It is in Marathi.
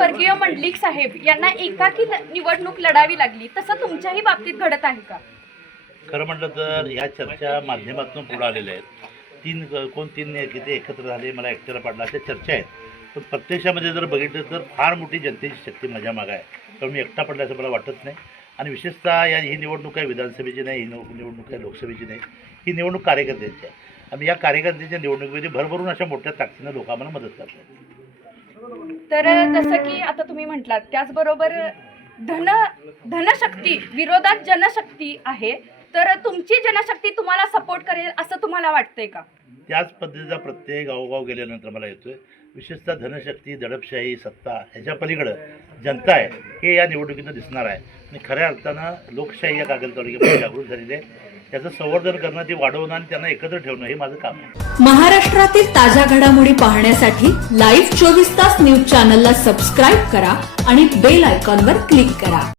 स्वर्गीय मंडलिक साहेब यांना एकाकी निवडणूक लढावी लागली, तसं तुमच्याही बाबतीत घडत आहे का? खरं म्हटलं तर ह्या चर्चा माध्यमातून पुढे आलेल्या आहेत. तीन नेते एकत्र झाले, मला एकट्याला पाडला, अशा चर्चा आहेत. पण प्रत्यक्षामध्ये जर बघितलं तर फार मोठी जनतेची शक्ती माझ्या मागे आहे. कारण मी एकटा पडला असं मला वाटत नाही. आणि विशेषतः ही निवडणूक आहे विधानसभेची नाही, ही निवडणूक आहे लोकसभेची नाही, ही निवडणूक कार्यकर्त्यांची आहे. आणि या कार्यकर्त्यांच्या निवडणुकीमध्ये भरभरून अशा मोठ्या ताकदीनं लोक आम्हाला मदत करतात. तर जसं की आता तुम्ही म्हटलात, त्याचबरोबर धनशक्ती विरोधात जनशक्ती आहे, तर तुमची जनशक्ती तुम्हाला सपोर्ट करेल असं तुम्हाला वाटतंय का? त्याच पद्धतीचा प्रत्येक गावोगाव गेल्यानंतर मला येतोय. विशेषतः धनशक्ती, दडपशाही, सत्ता ह्याच्या पलीकडं जनता आहे हे या निवडणुकीनं दिसणार आहे. आणि खऱ्या अर्थानं लोकशाही या कागद तालुक्यामध्ये जागृत झालेली आहे. त्याचं संवर्धन करणं, ते वाढवणं आणि त्यांना एकत्र ठेवणं हे माझं काम आहे. महाराष्ट्रातील ताज्या घडामोडी पाहण्यासाठी लाईव्ह 24 तास न्यूज चॅनलला सबस्क्राईब करा आणि बेल आयकॉनवर क्लिक करा.